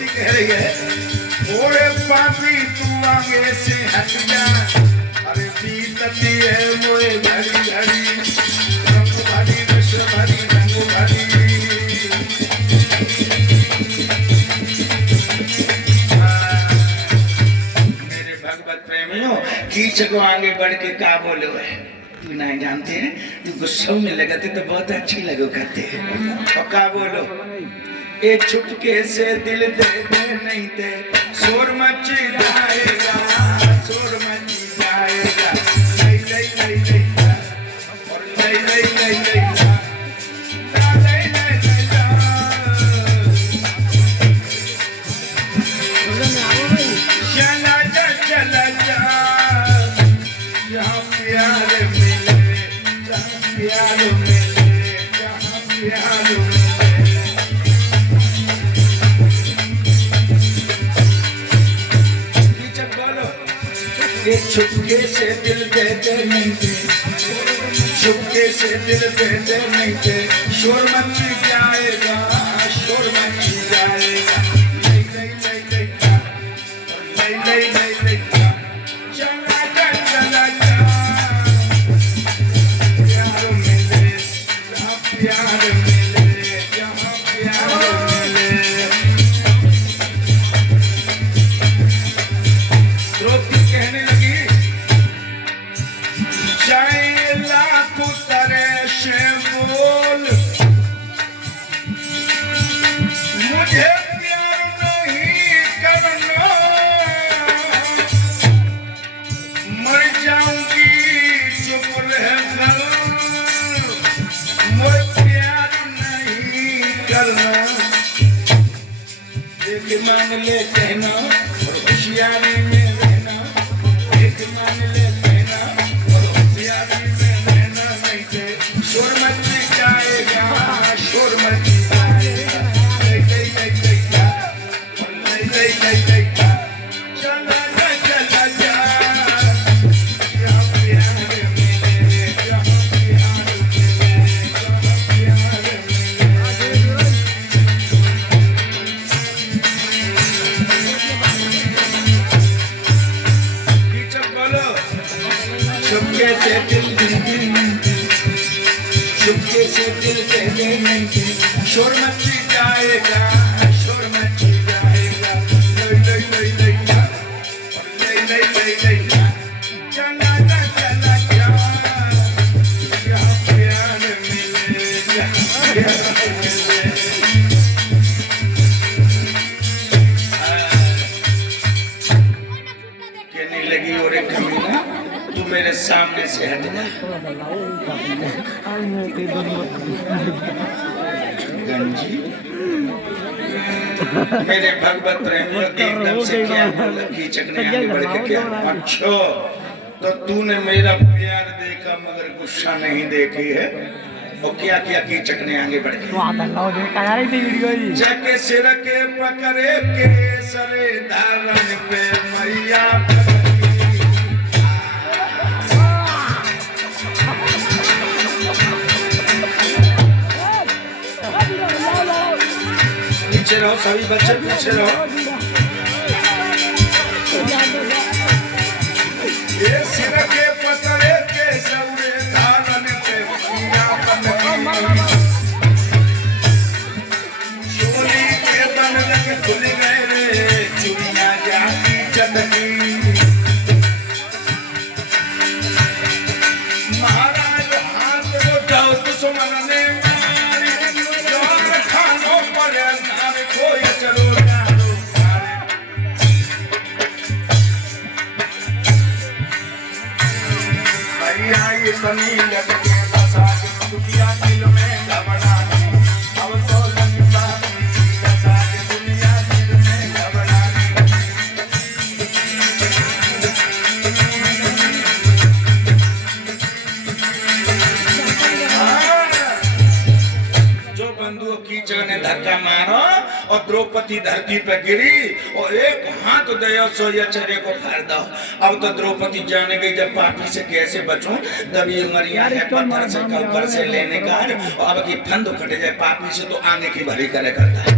द्रौपदी कह रही है ओरे पापी तू आगे से हट जा, अरे बीतती है मोए घड़ी घड़ी, रंग भरी रस भरी रंग भरी। मेरे भगवत प्रेमियों कीचक आगे बढ़ के का बोलो है, तू नहीं जानते हैं, तू गुस्सों में लगाते तो बहुत अच्छी लगो करते हैं। तो का बोलो ए चुपके से दिल दे दे नहीं दे, शोर मच जाएगा, शोर मच जाएगा, लई लई लई लई और लई लई लई लई लई लई लई चला जा चला जा, जहाँ प्यार मिले, जहाँ प्यार मिले, जहाँ प्यार मिले। चुपके से दिल दे दे नहीं दे, चुपके से दिल दे दे नहीं दे, शोर मच जाएगा, शोर मच जाएगा, लई लई लई लई लई लई लई लई चला जा चला जा, प्यार मिले जहाँ प्यार मिले, जहाँ प्यार मिले। द्रौपदी कहने लगी चाहे लाख तरह से बोल, मुझे प्यार नहीं करना, मर जाऊंगी चुप रहकर, मुझे प्यार नहीं करना। एक मान ले कहना और होशियारी में रहना, एक मान ले कहना और होशियारी में रहना, नहीं थे शोर मच जाएगा, शोर मच जाएगा, लई लई लई लई और लई लई लई लई चला जा चला जा, जहाँ प्यार मिले, जहाँ प्यार मिले, जहाँ प्यार मिले। चुपके से दिल दे दे नहीं दे, चुपके से दिल दे दे नहीं दे, शोर मच जाएगा, शोर मच जाएगा, लई लई लई लई लई लई लई लई चला जा चला जा, जहाँ प्यार मिले, जहाँ प्यार मिले। कहने लगी और एक कमीना तू मेरे सामने से हट जा। गंजी मेरे भगवत प्रेमियों एकदम से क्या बोला, कीचक ने आगे बढ़ के क्या, अच्छा तो तूने मेरा प्यार देखा मगर गुस्सा नहीं देखी है, और क्या किया कीचक ने आगे बढ़ के जाके सिर के पकड़े के सरे धारण पे मैया पीछे रहो, सभी बच्चे पीछे रहो। ये सिर के पकड़े के सरे धारण पे मैया चोली के बन लगे खुल गए रे, चुनिया जाती चटनी, महाराज हाथ उठाओ दुश्मन ने मारी, जोर खानों पर अंधार खोए चलो यारो सारे। भैया ये बनी लगे बसा के दुनिया दिल में घबरानी, अब तो लगता बसा के दुनिया दिल में घबरानी। जो बंदूक कीचक ने धक्का मारा और द्रौपदी धरती पे गिरी और एक हाथ दया सो या चेहरे को फाड़ दो। अब तो द्रौपदी जाने गई जब पापी से कैसे बचूं, तब ये उंगलियां है पत्थर से कंकर से लेने का, और अब की फंद कटे जाए पापी से तो आगे की भरी करे करता है।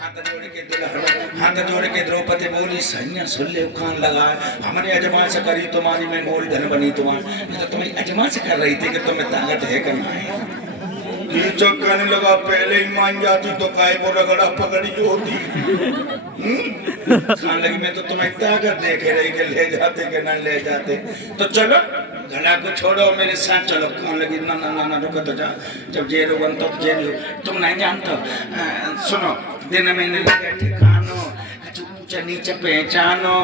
हाथ जोड़ के के दुल्हन हाथ जोड़ के द्रौपदी बोली सैया सुन ले खान लगा हमने अजमा से करी तुम्हारी मैं गोरी धन बनी तुम्हारी तो तुम्हें अजमा से कर रही थी कि तुम्हें ताकत है करना है जो कहने लगा पहले ही मान जाती तो काय को रगड़ा पकड़ी होती खान लगी मैं तो तुम्हें ताकत देखे रही कि ले जाते कि न ले जाते तो चलो घड़ा को छोड़ो मेरे साथ चलो खान लगी ना ना ना ना रुको तो जा जब जेल हो तो जेल तुम नहीं जानते सुनो दिन महीने लगे ठिकानो ऊंचा नीचे पहचानो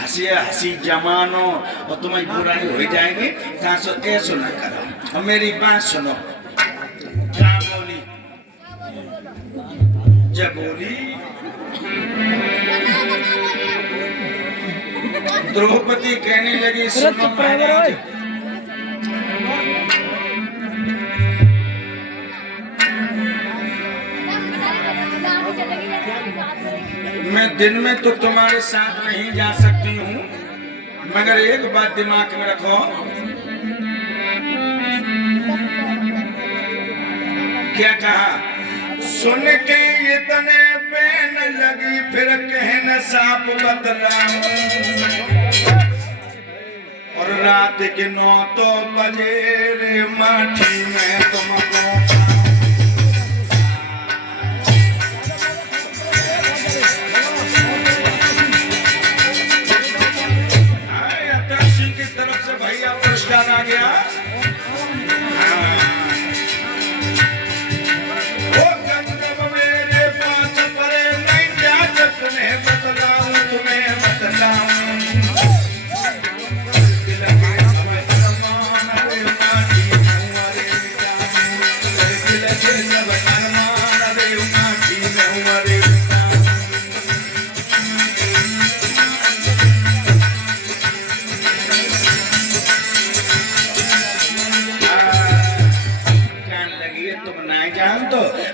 हंसी हंसी जमानो और तुम्हारी बुराई हो जाएगी कहाँ सो ऐसो न करो और मेरी बात सुनो क्या बोली जब बोली द्रौपदी कहने लगी सुनो महाराज मैं दिन में तो तुम्हारे साथ नहीं जा सकती हूँ मगर एक बात दिमाग में रखो क्या कहा सुन के ये तने बैन लगी फिर कहने साप बतलाऊं और रात के 9 बजे रे माठी में तुमको की तरफ से भैया पुरस्कार आ गया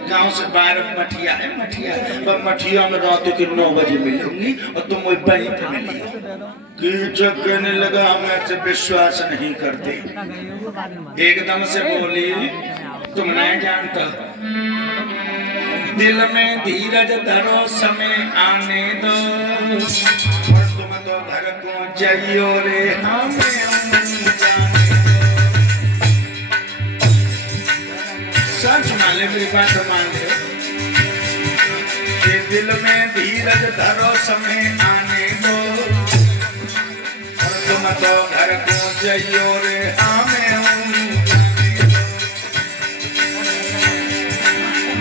गांव से 12 मठिया है मठिया में रात के 9 बजे मिलूंगी और तुम वही वहीं पे मिली कि जब कहने लगा मैं से विश्वास नहीं करते एकदम से बोली तुम नहीं जानता दिल में धीरज धरो समय आने दो और तुम तो घर को जाइयो रे हमें सच मान ले मेरी बात मान ले कि दिल में धीरज धरो समय आने दो और तुम तो घर को जाइयो रे हमें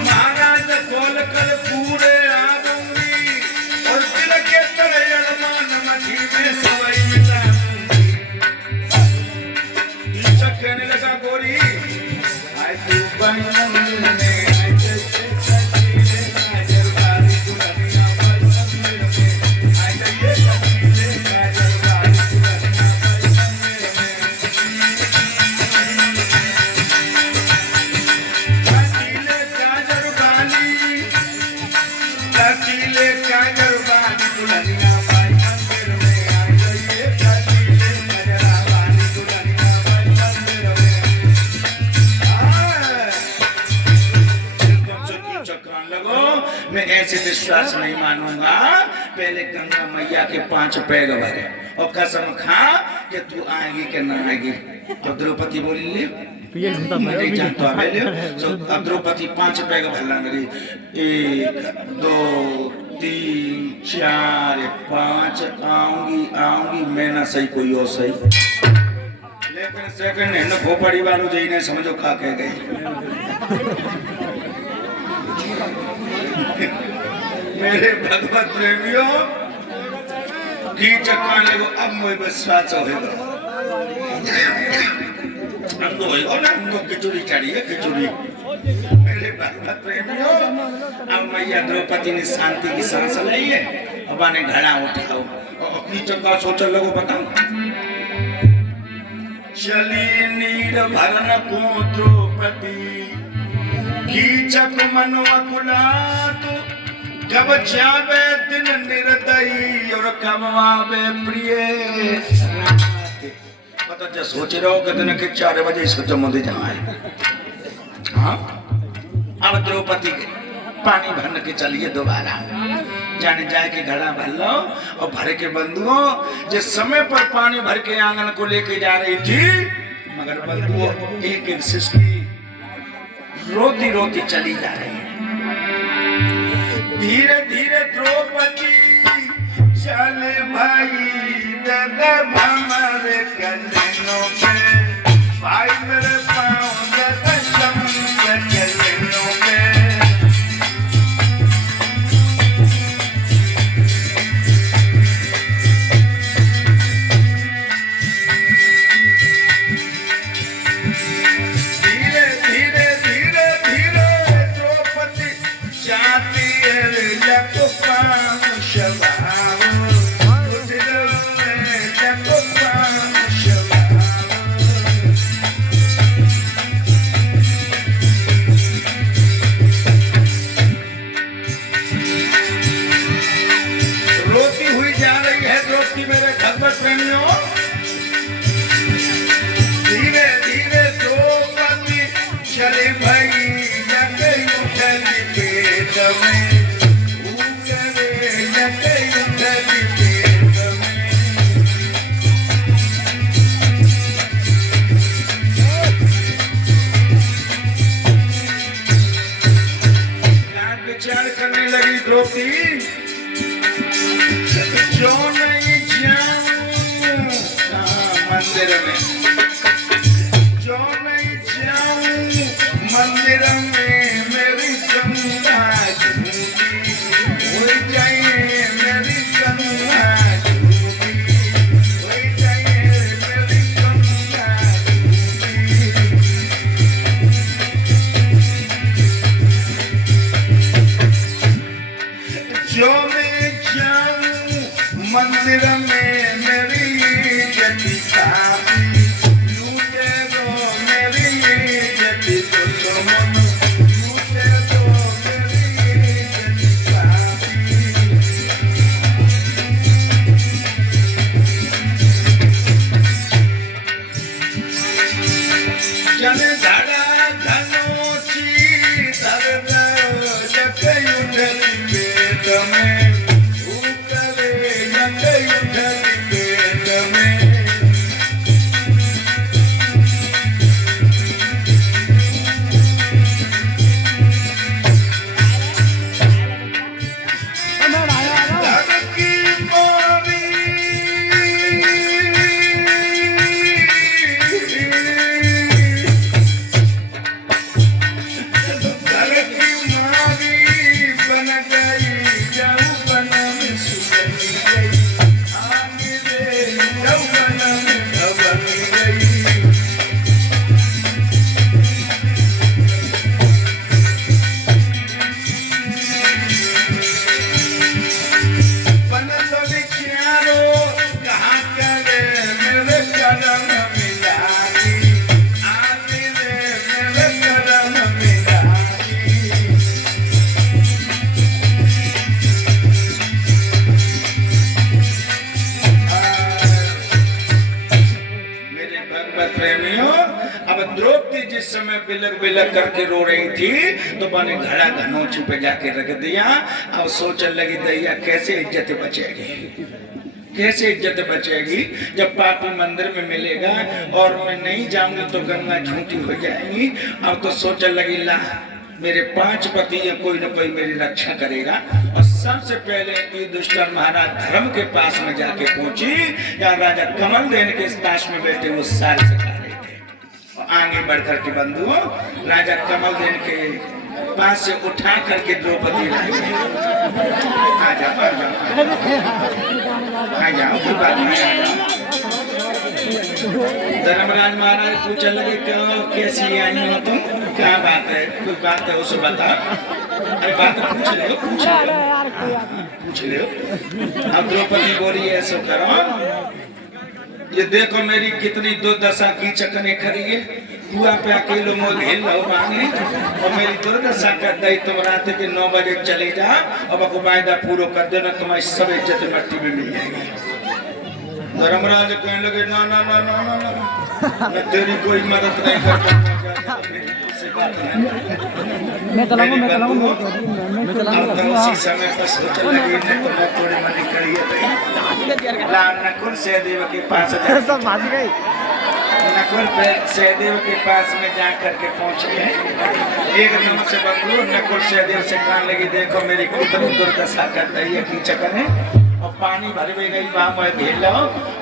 महाराज खोल कर पूरे आ दूंगी और दिल के तरह अरमान मठी में सवई मिला कहने लगा गोरी आई तू ऐसे विश्वास नहीं मानूंगा पहले गंगा मैया के 5 पैग भरे और कसम खा कि तू आएगी कि ना आएगी तो द्रौपदी बोली ले मैं जानता अब द्रौपदी 5 पैग भरना लगी 1 2 3 4 5 आऊंगी मैं ना सही कोई और सही लेकिन सेकंड हैंड खोपड़ी वालों जी ने समझो खा के गए मेरे भगवत प्रेमियों की चक्कर लगो अब मुझे विश्वास होगा हमको होगा ना हमको खिचड़ी चाहिए खिचड़ी मेरे भगवत प्रेमियों अब मैया द्रौपदी ने शांति की सांस ली है अब आने घड़ा उठाओ और अपनी चक्कर सोचो लोगों बताओ चली नीर भरन को द्रौपदी कीचक मनो अकुलात कब जावे दिन निर्दयी और कब आवे प्रिय पता जा सोच रहे हो कि दिन के 4 बजे सोचो मुझे जाए हाँ अब द्रौपदी के पानी भरने के चलिए दोबारा जाने जाए के घड़ा भर लो और भर के बंधुओं जिस समय पर पानी भर के आंगन को लेके जा रही थी, मगर बंधुओं एक एक सिसकी रोती रोती चली जा रही है। धीरे धीरे द्रौपदी चले भाई दादा हमारे कन्नों पे, भाई मेरे पाँव दादा शंकर कन्नों पे। धीरे धीरे धीरे धीरे द्रौपदी जाती है जको पाँव शबाव, जको पाँव शबाव। रोती हुई जा रही है द्रौपदी मेरे खबर प्रेमियों। धीरे धीरे द्रौपदी चले भाई जके उठली पेट में, उठले जके उठली पेट में। यार विचार करने लगी द्रौपदी, जो नहीं जाऊं मंदिर में, जो नहीं जाऊं मंदिर में मेरी गंगा झूठी हो जाए, मेरी गंगा झूठी हो जाए, मेरी गंगा झूठी। जो मैं जाऊं मंदिर में मेरी जति पापी लूटे दो, मेरी जति दुश्मन लूटे दो, मेरी जति पापी। जन धड़ा धनोची धर जके उठली पेट में, उठले जके उठली पेट में। धड़की मोरी धड़की मारी बन गई यौवन में सुगंधी गई, आगे रे यौवन में भवन गई। बन तो विचारो कहाँ करे मेरे कदम मिलागी, आगे रे मेरे कदम मिलागी। मेरे भगवत प्रेमियों, अब द्रौपदी जिस समय बिलक बिलक करके रो रही थी तो मैंने घड़ा घनोची पे जाके रख दिया। अब सोचने लगी दैया कैसे इज्जत बचेगी, कैसे इज्जत बचेगी जब पापी मंदिर में मिलेगा और मैं नहीं जाऊंगी तो गंगा झूठी हो जाएगी। अब तो सोचने लगी ला मेरे 5 पति हैं, कोई ना कोई मेरी रक्षा करेगा। और सबसे पहले युधिष्ठिर महाराज धर्म के पास में जाके पहुंची, जहाँ राजा कमलदेन के पास में बैठे वो सारे सिखा रहे थे। और आगे बढ़कर के बंधुओं राजा कमलदेन के पास से उठा करके द्रौपदी लाई। आ जाओ आ जाओ आ जाओ, कोई बात नहीं, आ जाओ। धर्मराज महाराज पूछने लगे क्यों कैसी आई हो तुम, क्या बात है, कोई बात है उसे बता। अरे बात पूछ ले पूछ ले। अब द्रौपदी बोली ऐसा करो, ये देखो मेरी कितनी दुर्दशा की चकने खड़ी है, हुआ पे अकेलो मोल हिल लो मांगे और मेरी दुर्दशा कर दई। तुम रात के 9 बजे चले जा, अब आपको वायदा पूरा कर देना, तुम्हारी सब इज्जत मट्टी में मिल जाएगी। धर्मराज कहने लगे ना ना ना ना ना ना, मैं तेरी कोई मदद नहीं करता, से बात है। मैं चलाऊंगा अब तो मैं उसी समय पर सोचने लगी ने तो मैं थोड़ी मनी करी है ला नकुल सहदेव के पास सब भाजी गई। नकुल सहदेव के पास में जा करके पहुंच गए। एकदम से बंधु नकुल सहदेव से कहने लगी देखो मेरी कितनी दुर्दशा कर रही है कीचक ने और पानी भर में गई वहां मैं भेज लो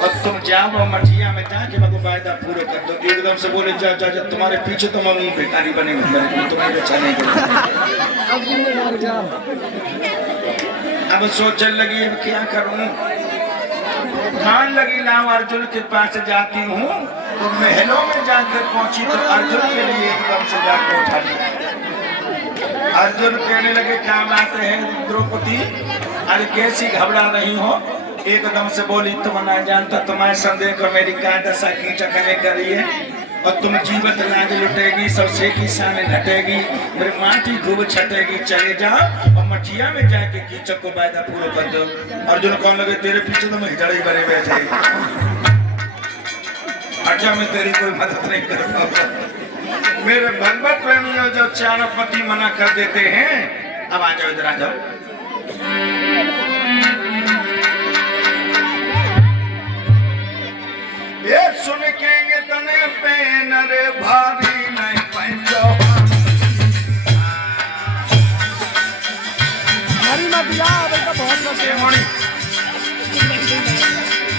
और तुम जाओ मठिया में जाके मेरे को वायदा पूरे कर दो। एकदम से बोले जा जा जा तुम्हारे पीछे तो मम्मी भिखारी बनेगी मेरे को तुम्हें अच्छा नहीं करेगा। अब सोचने लगी अब क्या करूं। मान लगी लाओ अर्जुन के पास जाती हूँ तो महलों में जाकर पहुंची तो अर्जुन के लिए एकदम से जाकर उठा लिया। अर्जुन कहने लगे क्या बात है द्रौपदी अरे कैसी घबरा रही हो। एकदम से बोली तुम ना जानता तुम्हारे संदेह को मेरी क्या दशा कीचक ने करी है और तुम जीवत लाज लुटेगी सबसे की सामने घटेगी मेरे माटी खूब छटेगी चले जाओ और मठिया में जाके कीचक को वायदा पूरा कर दो। अर्जुन कौन लगे तेरे पीछे तो मैं हिजड़े बने बैठे अच्छा मैं तेरी कोई मदद नहीं कर पाऊंगा। मेरे भगवत प्रेमियों जो चारों पति मना कर देते हैं अब आ जाओ इधर आ जाओ। ये सुन के ये तने पे नरे भारी नहीं पैंचो हमारी मत जा बेटा बहुत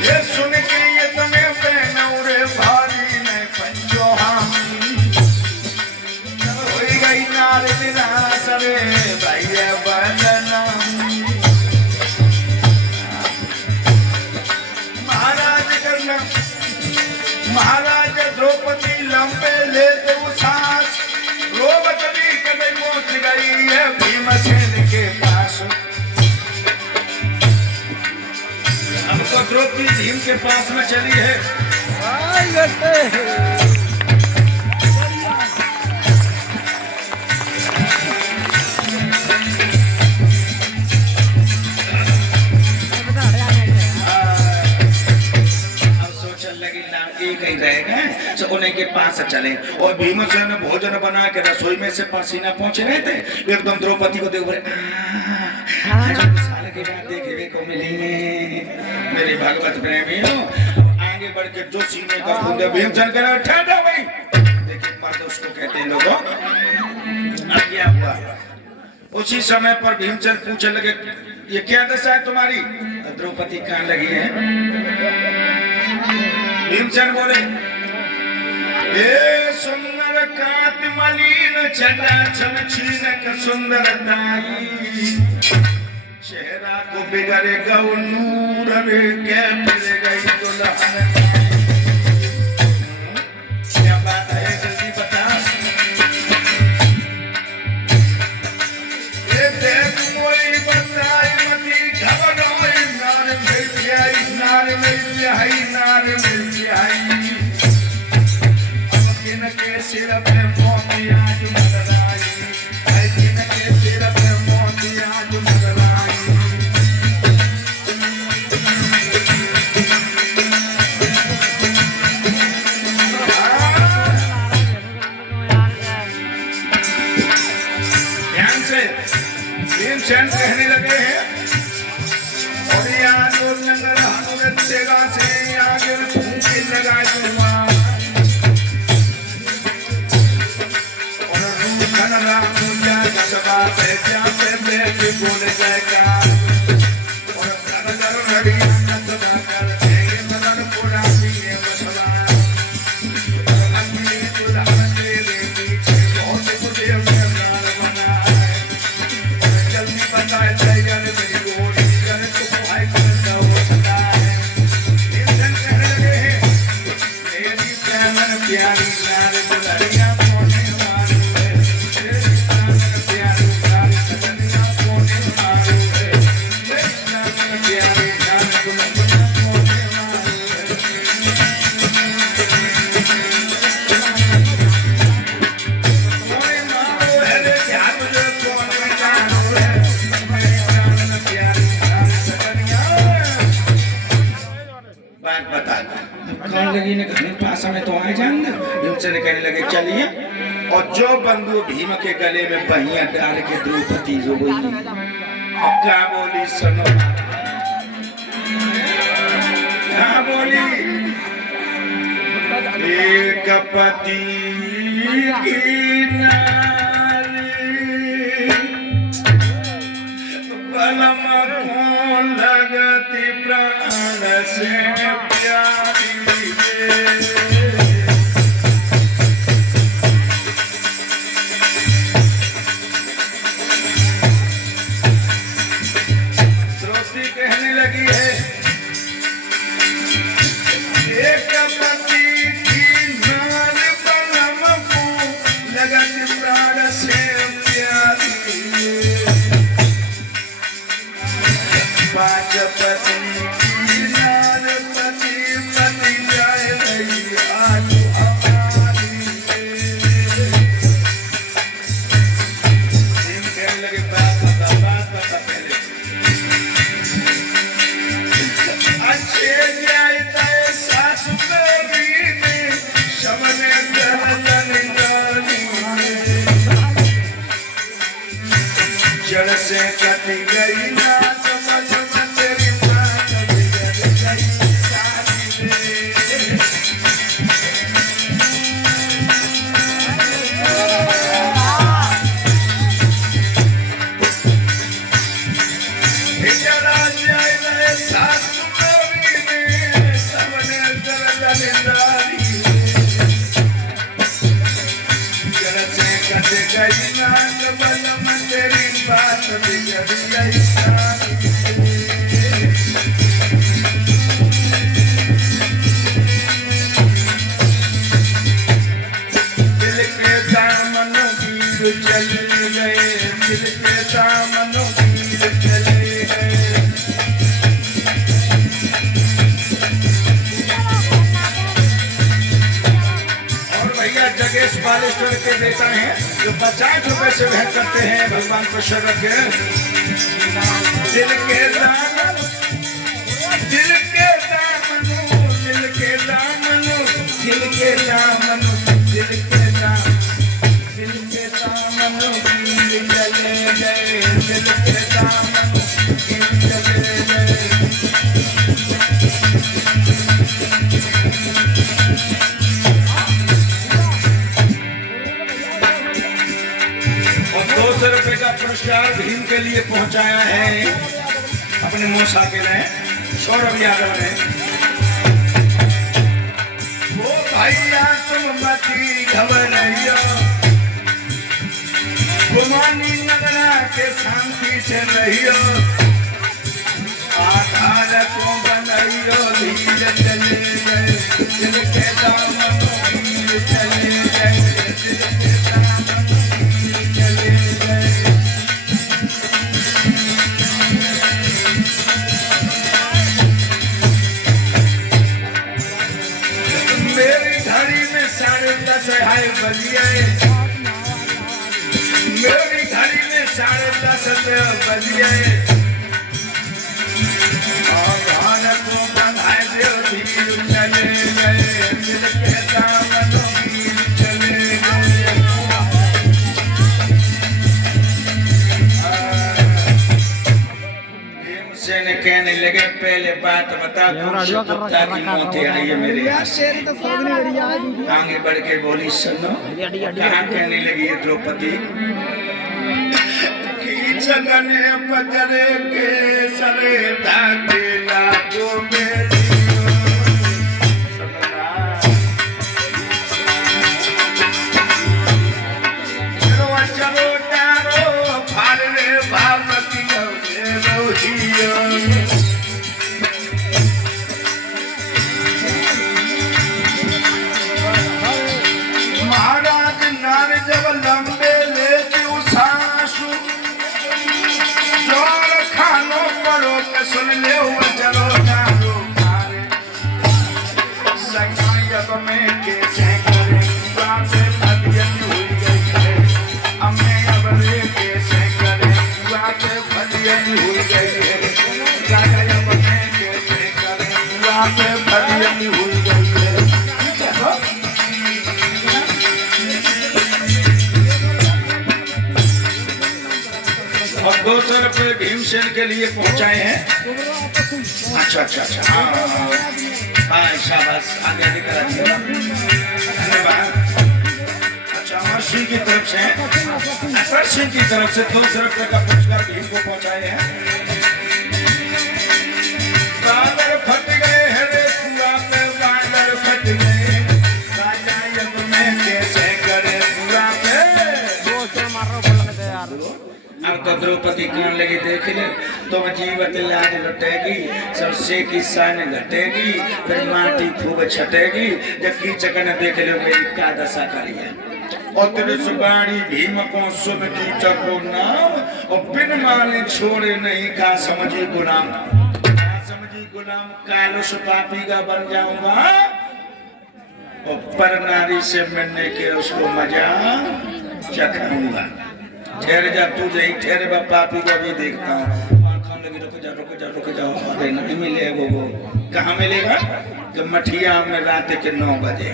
ये सुन के ये तने पे नरे भारी नहीं पैंचो हम होई गई नार बिना सरे भैया बंदना महाराज द्रौपदी लंबे ले दो सांस द्रौपदी कभी पहुंच गई है भीमसेन के पास। हमको द्रौपदी भीम के पास में चली है। कहीं रहेगा तो उन्हीं के पास चले और भीमसेन भोजन बना के रसोई में से पसीना पहुंचे रहे थे एकदम द्रौपदी को देख साल के बाद देखने को मिली मेरे भगवत प्रेमियों। आगे बढ़ के जो सीने का खून भीमसेन कह ठंडा वही देखिए मर्द उसको कहते हैं लोगों। अब क्या हुआ उसी समय पर भीमसेन पूछने लगे ये क्या दशा है तुम्हारी। द्रौपदी कहने लगी है भीमसेन बोले ये सुंदर कांत मलिन छटा छन छीनक सुंदरताई चेहरा को बिगड़े गौ नूर रे के मिल गई दुल्हन। क्या बात है जल्दी बता। ये देख मोरी बताई मती घबराई नार मिल जाई नार मिल जाई नार मिल जाई के सिर पे मोती आज मगराई आई दिन के सिर पे मोती आज मगराई। लगी ने घर में पास में तो आए जान ना भीमसेन कहने लगे चलिए और जो बंधु भीम के गले में पहिया डाल के द्रौपदी जो बोली और क्या बोली सुनो क्या बोली एक पति की नारी बलम को लगती प्राण से प्यारी द्रौपदी कहने लगी है एक पति की नारी बलम को लगती प्राण से प्यारी पांच पति की नार पति बनी जाए रही आज हमारी कहने लगे बात बता पहले अच्छे जाए तय सास मेरी शमने जड़ से कटी गई ना बालेश्वर के बेटा हैं जो 50 रुपए से भेंट करते हैं भगवान को शरण रखे दिल के दामन दिल के दामन दिल के दामन दिल के दामन दिल के दामन दिल के दामन चले गए दिल के दामन चले गए ₹200 का पुरस्कार भीम के लिए पहुंचाया है अपने मौसा के लिए सौरभ यादव ने वो भैया तुम मती घबराइयो गुमानी नगरा के शांति से रहियो आधार को बनाइयो धीरे चले गए दिल के दामन चले गए दिल के दामन चले गए मेरी घड़ी में 10:30 है बजिए मेरी घड़ी में 10:30 बजिए और धान को बंधाए दे धीर चले गए दिल के दामन चले गए भीमसेन कहने लगे पहले बात बता कुत्ता की मौत आई है मेरे आगे बढ़ के बोली सुनो कहाँ कहने लगी है द्रौपदी जगने पजरे के सरे धागे लागो मेरी चलो तारो फाड़ रे भावती महाराज नार जब लंबे लेती उसासु जोर खानो पड़ो के सुन ले हुआ चलो तारो संगायब में के करे बात भदियन हुई गई है अम्मे अब रे के करे बात भदियन हुई गई है संगायब में के करे बात भदियन हुई गई है भीमसेन के लिए पहुंचाए हैं। अच्छा अच्छा अच्छा, हाँ हाँ, शाबाश, आगे आगे करा दिया, धन्यवाद। अच्छा, अमर सिंह की तरफ से, अमर सिंह की तरफ से 200 रुपये का पुरस्कार भीम को पहुंचाए हैं। बादल फट गए हैं रे कुआ पे, बादल फट गए, राजा यज्ञ में कैसे करे कुआ पे। अब तो द्रौपदी कान लगी देख ले, तुम जीवत लाज लुटेगी, सबसे की शान घटेगी, फिर माटी खूब छटेगी, जब की चकन देख लो मेरी क्या दशा करी है। और तेरे सुबाड़ी भीम को सुनती चक्रो नाम, और बिन माने छोड़े नहीं का समझी गुलाम, गुलाम कालुष पापी का बन जाऊंगा, और पर नारी से मिलने के उसको मजा चखाऊंगा। ठहर जा, तू यही ठहरे बा, पापी को भी देखता हूँ। लगी रुक जा रुक जा रुक जाओ, अरे नहीं मिलेगा वो, कहाँ मिलेगा? जब मठिया में रात के 9 बजे।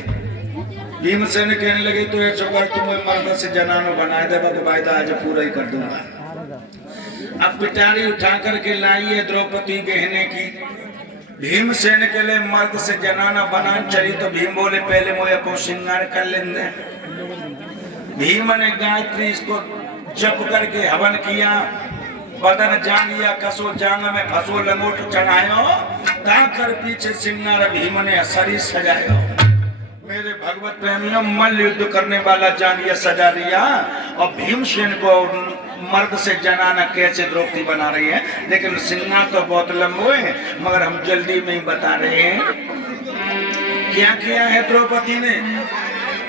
भीमसेन कहने लगे तो ये चौकर तुम्हें मर्द से जनानो बना दे, वायदा आज पूरा ही कर दूंगा। अब पिटारी उठा करके लाई है द्रौपदी गहने की, भीमसेन के लिए मर्द से जनाना बना चली। तो भीम बोले पहले मोया को श्रृंगार कर लेंगे। भीम ने गायत्री इसको जप करके हवन किया, बदन जान लिया, कसो जांग में फसो, लंगोट चढ़ायो, ताकर पीछे श्रृंगार भीम ने शरीर सजायो। मेरे भगवत प्रेमियों, मल्ल युद्ध करने वाला जानिए सजा दिया। और भीमसेन को मर्द से जनाना कैसे द्रौपदी बना रही है, लेकिन श्रृंगार तो बहुत लंबे हैं, मगर हम जल्दी में ही बता रहे हैं। क्या किया है द्रौपदी ने?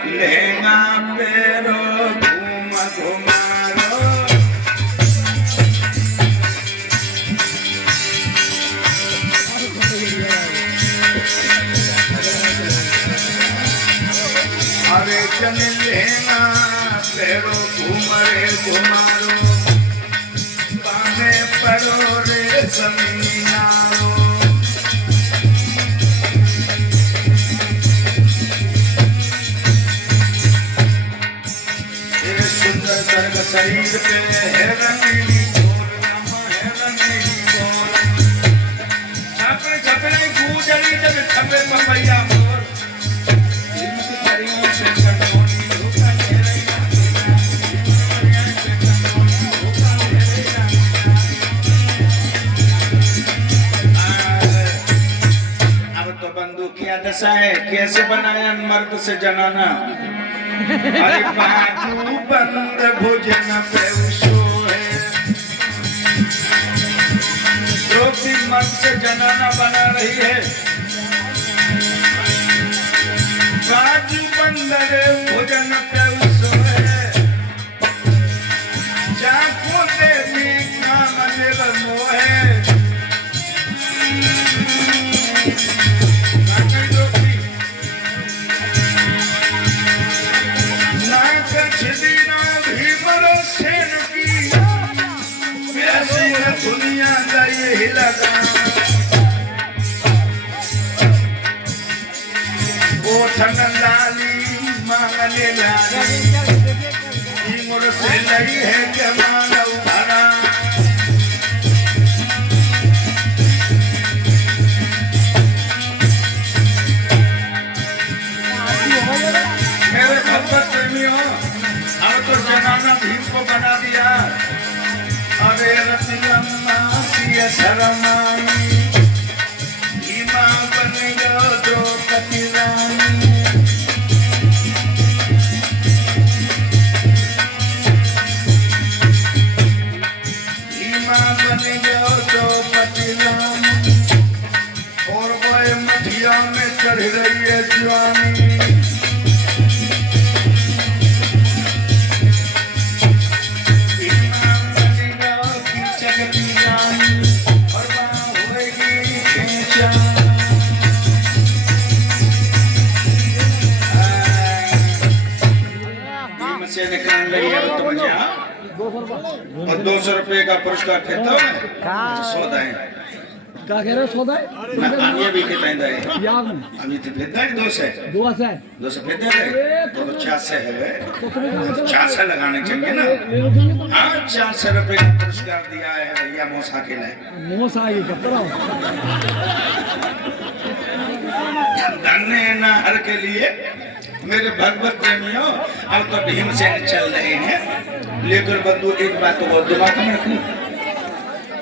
लहंगा पेरो घूम घुमारो, अरे चल लहंगा पेरो घूम रे घुमारो, बाने परो रे समीनारो। सर्ग शरीर पे है रंगीली गोर, है रंगीली गोर, छापे छपने गूंजली जब छपे पपैया मोर, इनकी करियों से कटोनी धोखा दे रही है, अब तो बंदूक क्या दशा है, कैसे बनाया मर्द से जनाना। अरे बाजू बंद भोजन पे सोए, द्रौपदी मन से जनाना बना रही है। बाजू बंद रे भोजन पे सोए, जाको देवी काम देव मोहे। दुनिया का ये हिलका, वो ठंडाली मांगने लाली, मोर से लगी है के मांगा उधारा। मेरे भगवत प्रेमियों, अब तो जनाना भीम को बना दिया। अरे रतिलम्मा सिया शरमाई, भीमा बन गयो द्रौपदी रानी। भीमा बन गयो द्रौपदी रानी, और वो मठिया में चढ़ रही है जवानी। निकाल लगी है तो बचा, और 200 रुपये का पुरस्कार देता हूँ। सौदा है क्या कह रहे हो सौदा है अभी के पैदा है यार अभी तो फिदा ही 200 दुआ से है 200 फिदा है तो 400 है वे तो तुम्हें क्या मतलब 400 लगाने चाहिए ना ले लो चाहिए तो हाँ 400 रुपए का पुरस्कार दिया है भैया मौसा के लिए मोमोस आएगी कब कराओ धन्य नहर के लिए मेरे भगवत प्रेमियों अब तो भीमसेन चल रहे हैं लेकिन बंधु एक बात तो बहुत दिमाग में रखनी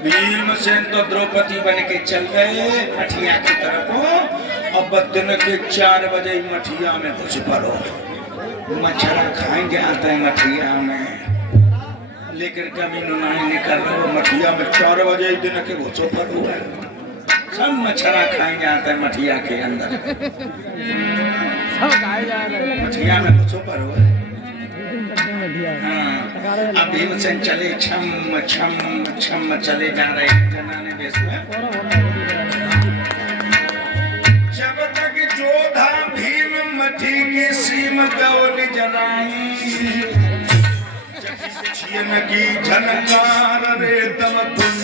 भीमसेन तो द्रौपदी बन के चल गए मठिया की तरफ अब दिन के 4 बजे मठिया में घुस पड़ो मच्छरा खाएंगे आता है मठिया में लेकिन कभी नहीं निकल रहे मठिया में 4 बजे दिन के घुसो पड़ो है सब मच्छरा खाएंगे आता है मठिया के अंदर सब गाय जा रहे हैं मठिया में घुसो पड़ो है हाँ अब भीमसेन चले छम छम छम चले जा रहे हैं जनाने देश में जब तक जोधा भीम मठी की सीम गौल जलाई की झनकार रे तब तुम